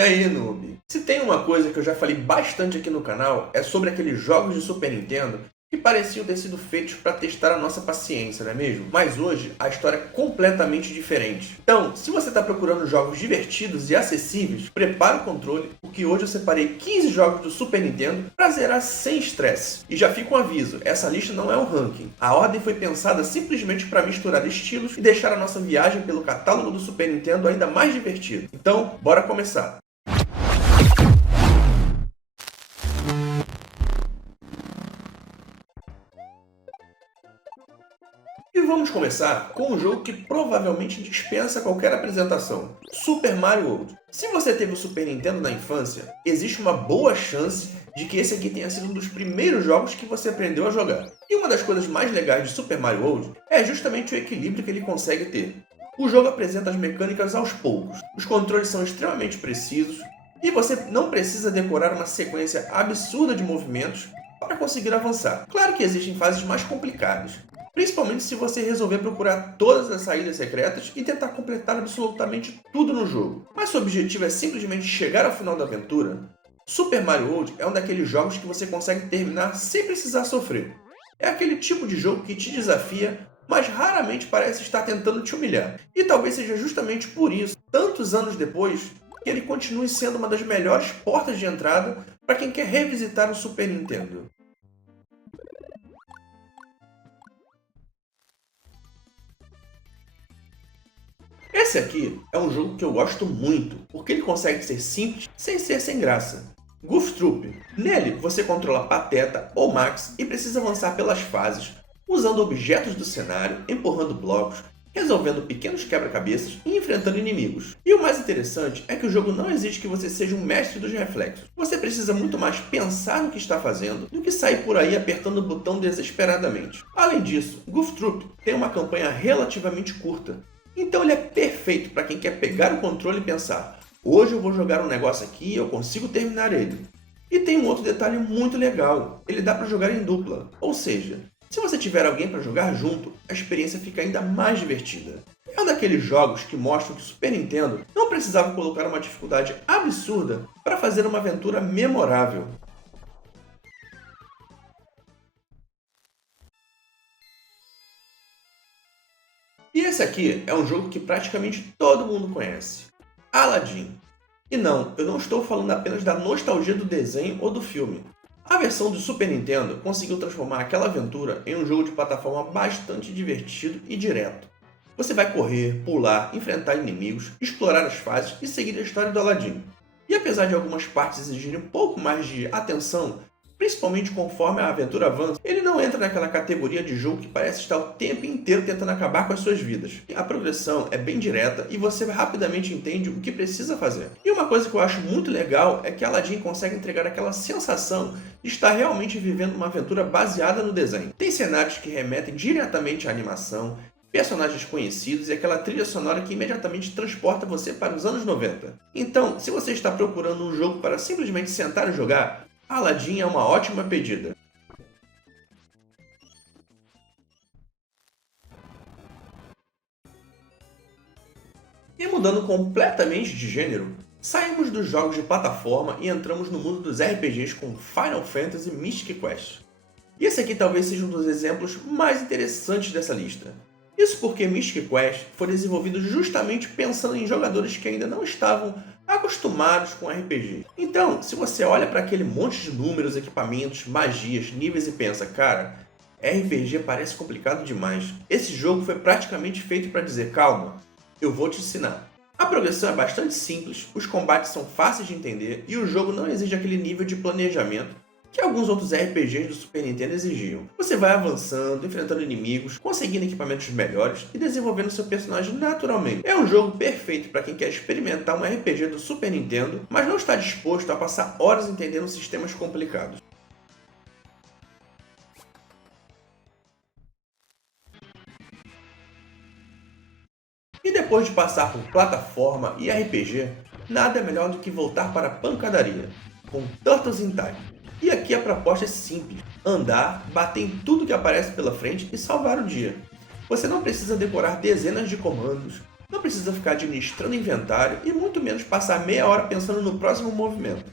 E aí, noob? Se tem uma coisa que eu já falei bastante aqui no canal, é sobre aqueles jogos de Super Nintendo que pareciam ter sido feitos para testar a nossa paciência, não é mesmo? Mas hoje a história é completamente diferente. Então, se você está procurando jogos divertidos e acessíveis, prepare o controle, porque hoje eu separei 15 jogos do Super Nintendo para zerar sem estresse. E já fica um aviso, essa lista não é um ranking. A ordem foi pensada simplesmente para misturar estilos e deixar a nossa viagem pelo catálogo do Super Nintendo ainda mais divertida. Então, bora começar! E vamos começar com um jogo que provavelmente dispensa qualquer apresentação: Super Mario World. Se você teve o Super Nintendo na infância, existe uma boa chance de que esse aqui tenha sido um dos primeiros jogos que você aprendeu a jogar. E uma das coisas mais legais de Super Mario World é justamente o equilíbrio que ele consegue ter. O jogo apresenta as mecânicas aos poucos, os controles são extremamente precisos, e você não precisa decorar uma sequência absurda de movimentos para conseguir avançar. Claro que existem fases mais complicadas, principalmente se você resolver procurar todas as saídas secretas e tentar completar absolutamente tudo no jogo. Mas se o objetivo é simplesmente chegar ao final da aventura, Super Mario World é um daqueles jogos que você consegue terminar sem precisar sofrer. É aquele tipo de jogo que te desafia, mas raramente parece estar tentando te humilhar. E talvez seja justamente por isso, tantos anos depois, que ele continue sendo uma das melhores portas de entrada para quem quer revisitar o Super Nintendo. Esse aqui é um jogo que eu gosto muito, porque ele consegue ser simples sem ser sem graça. Goof Troop. Nele, você controla Pateta ou Max e precisa avançar pelas fases, usando objetos do cenário, empurrando blocos, resolvendo pequenos quebra-cabeças e enfrentando inimigos. E o mais interessante é que o jogo não exige que você seja um mestre dos reflexos. Você precisa muito mais pensar no que está fazendo do que sair por aí apertando o botão desesperadamente. Além disso, Goof Troop tem uma campanha relativamente curta, então ele é perfeito para quem quer pegar o controle e pensar: hoje eu vou jogar um negócio aqui e eu consigo terminar ele. E tem um outro detalhe muito legal, ele dá para jogar em dupla, ou seja, se você tiver alguém para jogar junto, a experiência fica ainda mais divertida. É um daqueles jogos que mostram que o Super Nintendo não precisava colocar uma dificuldade absurda para fazer uma aventura memorável. E esse aqui é um jogo que praticamente todo mundo conhece: Aladdin. E não, eu não estou falando apenas da nostalgia do desenho ou do filme. A versão do Super Nintendo conseguiu transformar aquela aventura em um jogo de plataforma bastante divertido e direto. Você vai correr, pular, enfrentar inimigos, explorar as fases e seguir a história do Aladdin. E apesar de algumas partes exigirem um pouco mais de atenção, principalmente conforme a aventura avança, ele não entra naquela categoria de jogo que parece estar o tempo inteiro tentando acabar com as suas vidas. A progressão é bem direta e você rapidamente entende o que precisa fazer. E uma coisa que eu acho muito legal é que Aladdin consegue entregar aquela sensação de estar realmente vivendo uma aventura baseada no desenho. Tem cenários que remetem diretamente à animação, personagens conhecidos e aquela trilha sonora que imediatamente transporta você para os anos 90. Então, se você está procurando um jogo para simplesmente sentar e jogar, Aladdin é uma ótima pedida. E mudando completamente de gênero, saímos dos jogos de plataforma e entramos no mundo dos RPGs com Final Fantasy Mystic Quest. E esse aqui talvez seja um dos exemplos mais interessantes dessa lista. Isso porque Mystic Quest foi desenvolvido justamente pensando em jogadores que ainda não estavam acostumados com RPG. Então, se você olha para aquele monte de números, equipamentos, magias, níveis e pensa: cara, RPG parece complicado demais, esse jogo foi praticamente feito para dizer: calma, eu vou te ensinar. A progressão é bastante simples, os combates são fáceis de entender e o jogo não exige aquele nível de planejamento que alguns outros RPGs do Super Nintendo exigiam. Você vai avançando, enfrentando inimigos, conseguindo equipamentos melhores e desenvolvendo seu personagem naturalmente. É um jogo perfeito para quem quer experimentar um RPG do Super Nintendo, mas não está disposto a passar horas entendendo sistemas complicados. E depois de passar por plataforma e RPG, nada é melhor do que voltar para a pancadaria, com Turtles in Time. E aqui a proposta é simples: andar, bater em tudo que aparece pela frente e salvar o dia. Você não precisa decorar dezenas de comandos, Não precisa ficar administrando inventário e muito menos passar meia hora pensando no próximo movimento.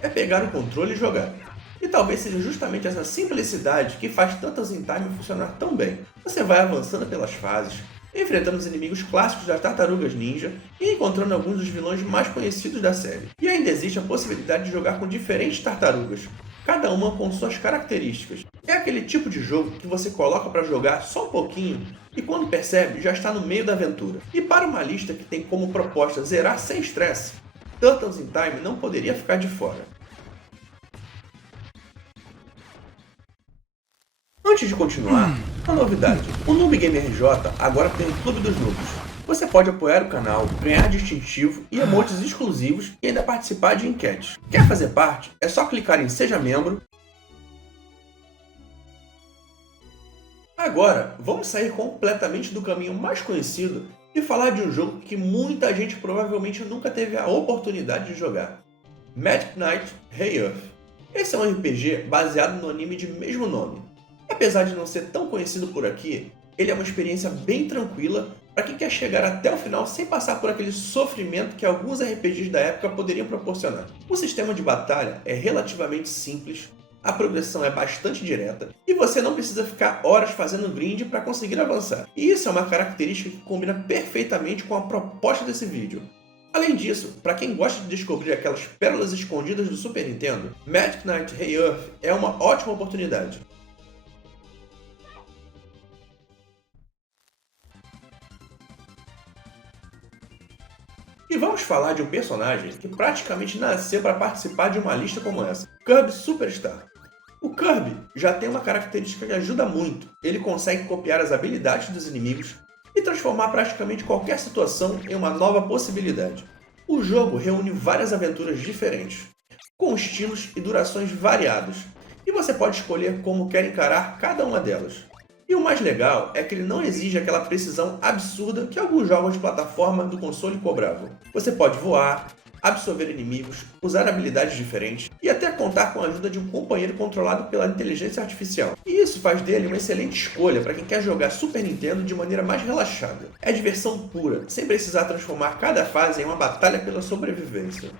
É pegar o controle e jogar. E talvez seja justamente essa simplicidade que faz Turtles in Time funcionar tão bem. Você vai avançando pelas fases, enfrentando os inimigos clássicos das Tartarugas Ninja e encontrando alguns dos vilões mais conhecidos da série. E ainda existe a possibilidade de jogar com diferentes tartarugas, cada uma com suas características. É aquele tipo de jogo que você coloca para jogar só um pouquinho e quando percebe já está no meio da aventura. E para uma lista que tem como proposta zerar sem estresse, Turtles in Time não poderia ficar de fora. Antes de continuar, uma novidade. O Noob Gamer RJ agora tem o Clube dos Noobs. Você pode apoiar o canal, ganhar distintivo e emotes exclusivos e ainda participar de enquetes. Quer fazer parte? É só clicar em Seja Membro. Agora, vamos sair completamente do caminho mais conhecido e falar de um jogo que muita gente provavelmente nunca teve a oportunidade de jogar. Magic Knight Hey-Earth. Esse é um RPG baseado no anime de mesmo nome. Apesar de não ser tão conhecido por aqui, ele é uma experiência bem tranquila para quem quer chegar até o final sem passar por aquele sofrimento que alguns RPGs da época poderiam proporcionar. O sistema de batalha é relativamente simples, a progressão é bastante direta e você não precisa ficar horas fazendo grind para conseguir avançar. E isso é uma característica que combina perfeitamente com a proposta desse vídeo. Além disso, para quem gosta de descobrir aquelas pérolas escondidas do Super Nintendo, Magic Knight Hey-Earth é uma ótima oportunidade. E vamos falar de um personagem que praticamente nasceu para participar de uma lista como essa, Kirby Superstar. O Kirby já tem uma característica que ajuda muito. Ele consegue copiar as habilidades dos inimigos e transformar praticamente qualquer situação em uma nova possibilidade. O jogo reúne várias aventuras diferentes, com estilos e durações variados, e você pode escolher como quer encarar cada uma delas. E o mais legal é que ele não exige aquela precisão absurda que alguns jogos de plataforma do console cobravam. Você pode voar, absorver inimigos, usar habilidades diferentes e até contar com a ajuda de um companheiro controlado pela inteligência artificial. E isso faz dele uma excelente escolha para quem quer jogar Super Nintendo de maneira mais relaxada. É diversão pura, sem precisar transformar cada fase em uma batalha pela sobrevivência.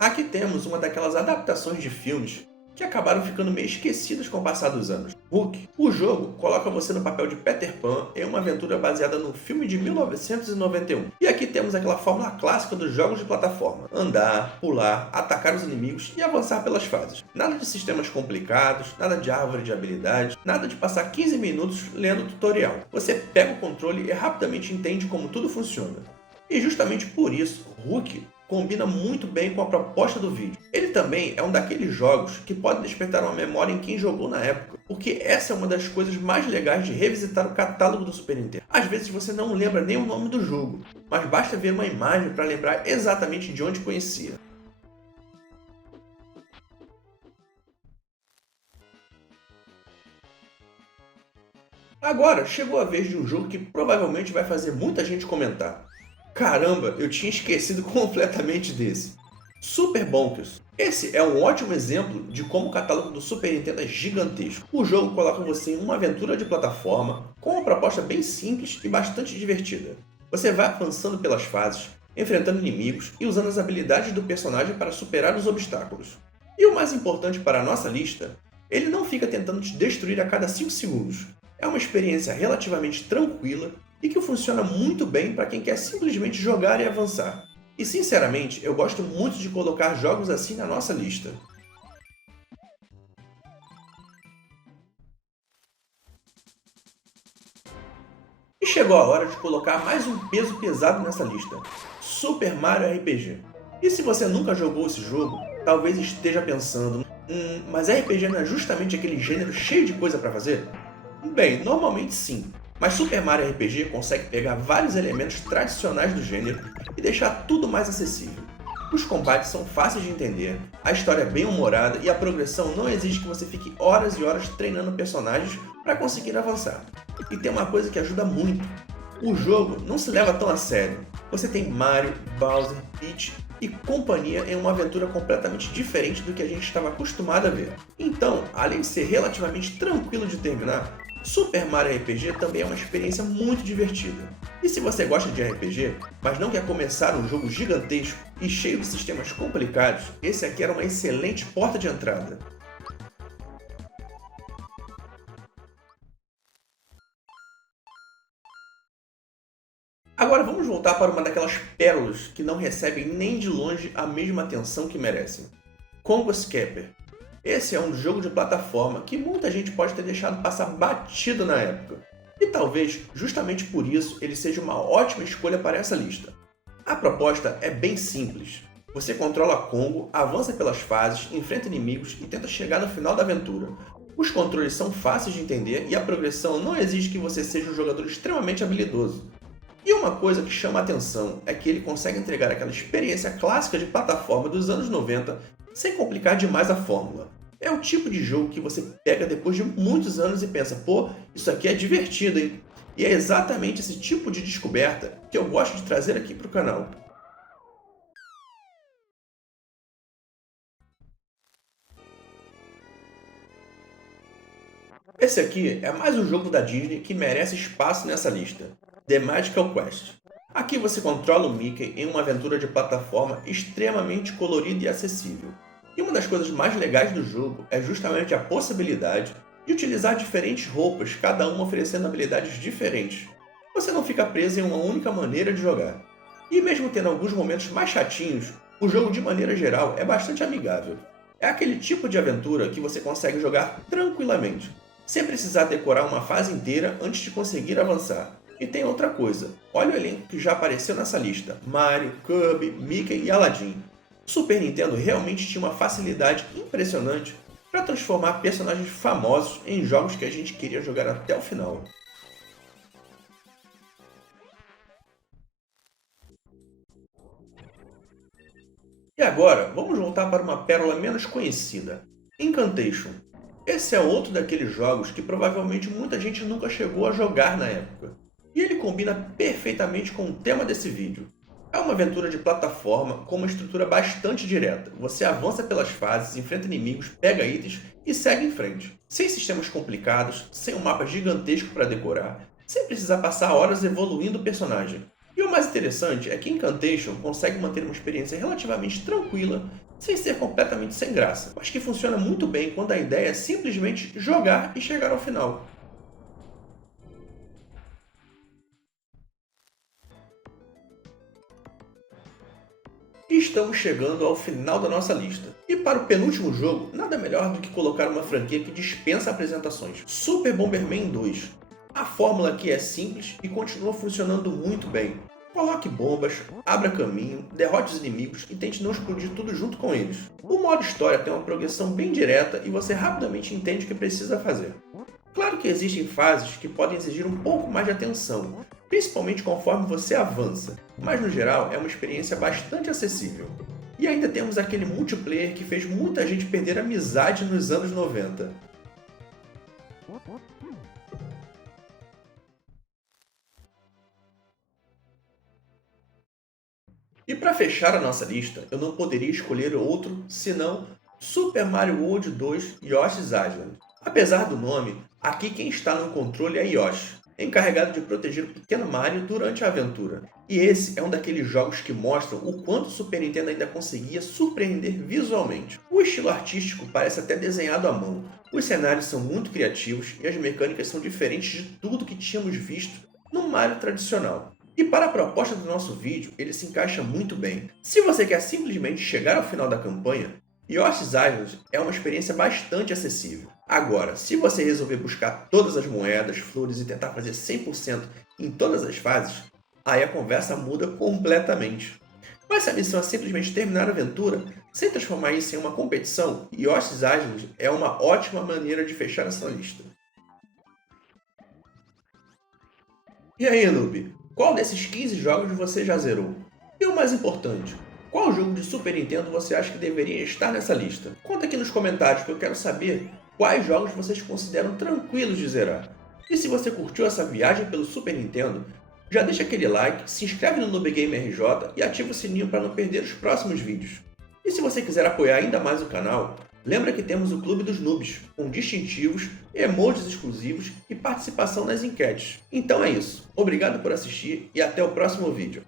Aqui temos uma daquelas adaptações de filmes que acabaram ficando meio esquecidas com o passar dos anos. Hook. O jogo coloca você no papel de Peter Pan em uma aventura baseada no filme de 1991. E aqui temos aquela fórmula clássica dos jogos de plataforma. Andar, pular, atacar os inimigos e avançar pelas fases. Nada de sistemas complicados, nada de árvore de habilidades, nada de passar 15 minutos lendo o tutorial. Você pega o controle e rapidamente entende como tudo funciona. E justamente por isso, Hook combina muito bem com a proposta do vídeo. Ele também é um daqueles jogos que pode despertar uma memória em quem jogou na época, porque essa é uma das coisas mais legais de revisitar o catálogo do Super Nintendo. Às vezes você não lembra nem o nome do jogo, mas basta ver uma imagem para lembrar exatamente de onde conhecia. Agora, chegou a vez de um jogo que provavelmente vai fazer muita gente comentar. Caramba, eu tinha esquecido completamente desse. Super Bonkers. Esse é um ótimo exemplo de como o catálogo do Super Nintendo é gigantesco. O jogo coloca você em uma aventura de plataforma com uma proposta bem simples e bastante divertida. Você vai avançando pelas fases, enfrentando inimigos e usando as habilidades do personagem para superar os obstáculos. E o mais importante para a nossa lista, ele não fica tentando te destruir a cada 5 segundos. É uma experiência relativamente tranquila e que funciona muito bem para quem quer simplesmente jogar e avançar. E sinceramente, eu gosto muito de colocar jogos assim na nossa lista. E chegou a hora de colocar mais um peso pesado nessa lista, Super Mario RPG. E se você nunca jogou esse jogo, talvez esteja pensando, mas RPG não é justamente aquele gênero cheio de coisa para fazer? Bem, normalmente sim. Mas Super Mario RPG consegue pegar vários elementos tradicionais do gênero e deixar tudo mais acessível. Os combates são fáceis de entender, a história é bem humorada e a progressão não exige que você fique horas e horas treinando personagens para conseguir avançar. E tem uma coisa que ajuda muito. O jogo não se leva tão a sério. Você tem Mario, Bowser, Peach e companhia em uma aventura completamente diferente do que a gente estava acostumado a ver. Então, além de ser relativamente tranquilo de terminar, Super Mario RPG também é uma experiência muito divertida. E se você gosta de RPG, mas não quer começar um jogo gigantesco e cheio de sistemas complicados, esse aqui era uma excelente porta de entrada. Agora vamos voltar para uma daquelas pérolas que não recebem nem de longe a mesma atenção que merecem. Conquest Capper. Esse é um jogo de plataforma que muita gente pode ter deixado passar batido na época. E talvez, justamente por isso, ele seja uma ótima escolha para essa lista. A proposta é bem simples. Você controla Congo, avança pelas fases, enfrenta inimigos e tenta chegar no final da aventura. Os controles são fáceis de entender e a progressão não exige que você seja um jogador extremamente habilidoso. E uma coisa que chama a atenção é que ele consegue entregar aquela experiência clássica de plataforma dos anos 90 sem complicar demais a fórmula. É o tipo de jogo que você pega depois de muitos anos e pensa, pô, isso aqui é divertido, hein? E é exatamente esse tipo de descoberta que eu gosto de trazer aqui para o canal. Esse aqui é mais um jogo da Disney que merece espaço nessa lista, The Magical Quest. Aqui você controla o Mickey em uma aventura de plataforma extremamente colorida e acessível. E uma das coisas mais legais do jogo é justamente a possibilidade de utilizar diferentes roupas, cada uma oferecendo habilidades diferentes. Você não fica preso em uma única maneira de jogar. E mesmo tendo alguns momentos mais chatinhos, o jogo de maneira geral é bastante amigável. É aquele tipo de aventura que você consegue jogar tranquilamente, sem precisar decorar uma fase inteira antes de conseguir avançar. E tem outra coisa, olha o elenco que já apareceu nessa lista: Mario, Kirby, Mickey e Aladdin. O Super Nintendo realmente tinha uma facilidade impressionante para transformar personagens famosos em jogos que a gente queria jogar até o final. E agora, vamos voltar para uma pérola menos conhecida, Incantation. Esse é outro daqueles jogos que provavelmente muita gente nunca chegou a jogar na época. E ele combina perfeitamente com o tema desse vídeo. É uma aventura de plataforma com uma estrutura bastante direta. Você avança pelas fases, enfrenta inimigos, pega itens e segue em frente. Sem sistemas complicados, sem um mapa gigantesco para decorar, sem precisar passar horas evoluindo o personagem. E o mais interessante é que Incantation consegue manter uma experiência relativamente tranquila, sem ser completamente sem graça, mas que funciona muito bem quando a ideia é simplesmente jogar e chegar ao final. E estamos chegando ao final da nossa lista. E para o penúltimo jogo, nada melhor do que colocar uma franquia que dispensa apresentações: Super Bomberman 2. A fórmula aqui é simples e continua funcionando muito bem. Coloque bombas, abra caminho, derrote os inimigos e tente não explodir tudo junto com eles. O modo história tem uma progressão bem direta e você rapidamente entende o que precisa fazer. Claro que existem fases que podem exigir um pouco mais de atenção, principalmente conforme você avança, mas no geral é uma experiência bastante acessível. E ainda temos aquele multiplayer que fez muita gente perder a amizade nos anos 90. E para fechar a nossa lista, eu não poderia escolher outro senão Super Mario World 2 Yoshi's Island. Apesar do nome, aqui quem está no controle é Yoshi, encarregado de proteger o pequeno Mario durante a aventura. E esse é um daqueles jogos que mostram o quanto o Super Nintendo ainda conseguia surpreender visualmente. O estilo artístico parece até desenhado à mão, os cenários são muito criativos e as mecânicas são diferentes de tudo que tínhamos visto no Mario tradicional. E para a proposta do nosso vídeo, ele se encaixa muito bem. Se você quer simplesmente chegar ao final da campanha, Yoshi's Island é uma experiência bastante acessível. Agora, se você resolver buscar todas as moedas, flores e tentar fazer 100% em todas as fases, aí a conversa muda completamente. Mas se a missão é simplesmente terminar a aventura, sem transformar isso em uma competição, Yoshi's Island é uma ótima maneira de fechar essa lista. E aí, noob? Qual desses 15 jogos você já zerou? E o mais importante, qual jogo de Super Nintendo você acha que deveria estar nessa lista? Conta aqui nos comentários que eu quero saber quais jogos vocês consideram tranquilos de zerar. E se você curtiu essa viagem pelo Super Nintendo, Já deixa aquele like, se inscreve no Noob Gamer RJ e ativa o sininho para não perder os próximos vídeos. E se você quiser apoiar ainda mais o canal, lembra que temos o Clube dos Noobs, com distintivos, emojis exclusivos e participação nas enquetes. Então é isso. Obrigado por assistir e até o próximo vídeo.